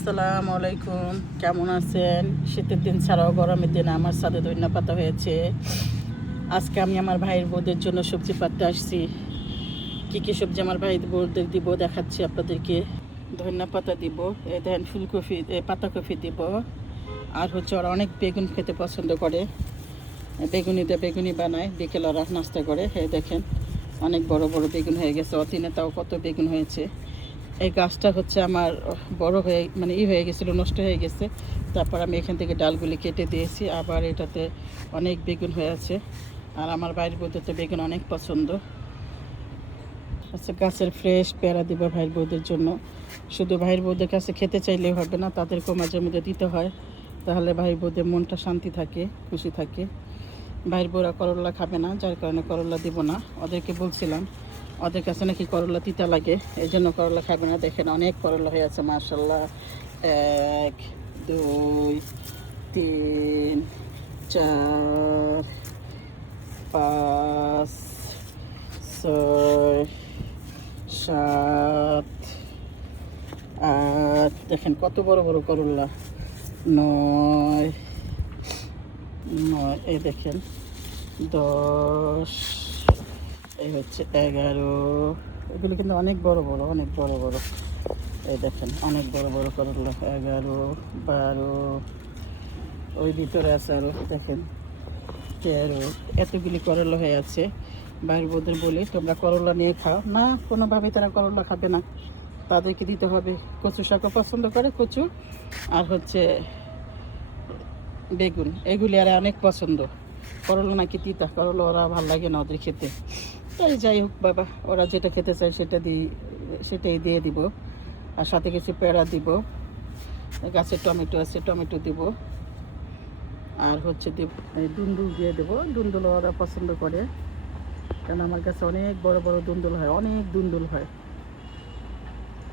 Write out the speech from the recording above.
আসসালামু আলাইকুম, কেমন আছেন? শীতের দিন ছাড়াও গরমের দিনে আমার সাথে ধনিয়া পাতা হয়েছে। আজকে আমি আমার ভাইয়ের বউদের জন্য সবজি পাততে আসছি। কি কি সবজি আমার ভাইয়ের বউদের দিব দেখাচ্ছি আপনাদেরকে। ধনিয়া পাতা দিব, এই দেখেন ফুলকপি, পাতাকপি দিব। আর হচ্ছে ওরা অনেক বেগুন খেতে পছন্দ করে, বেগুনি বানায়, বিকেল ওরা নাস্তা করে। এই দেখেন অনেক বড় বড় বেগুন হয়ে গেছে, অতিনে তাও কত বেগুন হয়েছে। এই গাছটা হচ্ছে আমার বড় হয়ে হয়ে গেছিলো, নষ্ট হয়ে গেছে। তারপর আমি এখান থেকে ডালগুলি কেটে দিয়েছি, আবার এটাতে অনেক বেগুন হয়ে আছে। আর আমার বাইরের বউদের তো বেগুন অনেক পছন্দ। আচ্ছা, গাছের ফ্রেশ পেয়ারা দিব ভাইয়ের বউদের জন্য। শুধু ভাইয়ের বউদের কাছে খেতে চাইলেও হবে না, তাদেরকেও মাঝে মধ্যে দিতে হয়, তাহলে ভাই বউদের মনটা শান্তি থাকে, খুশি থাকে। ভাইয়ের বউরা করলা খাবে না, যার কারণে করলা দিব না। ওদেরকে বলছিলাম, ওদের কাছে নাকি করলা তিতা লাগে, এই জন্য করলা খাবে না। দেখেন অনেক করলা হয়ে আছে মাশাল্লাহ। 1 2 3 4 5 6 7 8, দেখেন কত বড় বড় করলা। 9 9, এই দেখেন 10, এই হচ্ছে 11। এগুলো কিন্তু অনেক বড় বড়, অনেক বড় বড়। এই দেখেন অনেক বড় বড় করলা। 11 12, ওই ভিতরে আছে আরো, দেখেন 13। এতগুলি করলা হয়ে আছে। বাইরের বউদের বলি তোমরা করলা নিয়ে খাও না, কোনোভাবে তারা করলা খাবে না, তাদেরকে দিতে হবে। কচু শাকও পছন্দ করে, কচু আর হচ্ছে বেগুন, এগুলি আর অনেক পছন্দ। করলা নাকি তিতা, করলা ওরা ভালো লাগে না ওদের খেতে। তাই যাই হোক বাবা, ওরা যেটা খেতে চায় সেটাই দিয়ে দিব। আর সাথে কিছু পেয়ারা দিব, গাছের টমেটো আছে, টমেটো দিব। আর হচ্ছে এই দুন্দুল দিয়ে দেবো, দুন্দুল ওরা পছন্দ করে, কারণ আমার কাছে অনেক বড় বড় দুন্দুল হয়, অনেক দুন্দুল হয়।